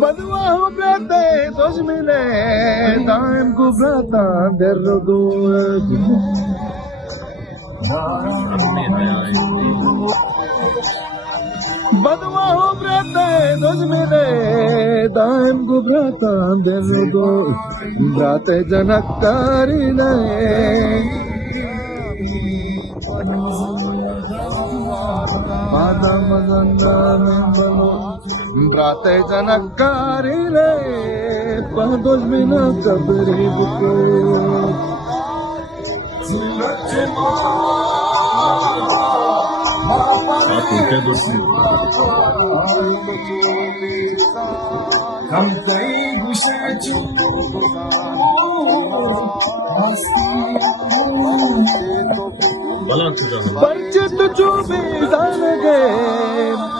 Badwa ho brate dosh mile daim ku brata derdo Badwa ho brate dosh mile daim ku brata derdo brate janakari ne Madam Membalo Brate Janakari le Pados Mina Kabri Buko Parchit Chubi Zanage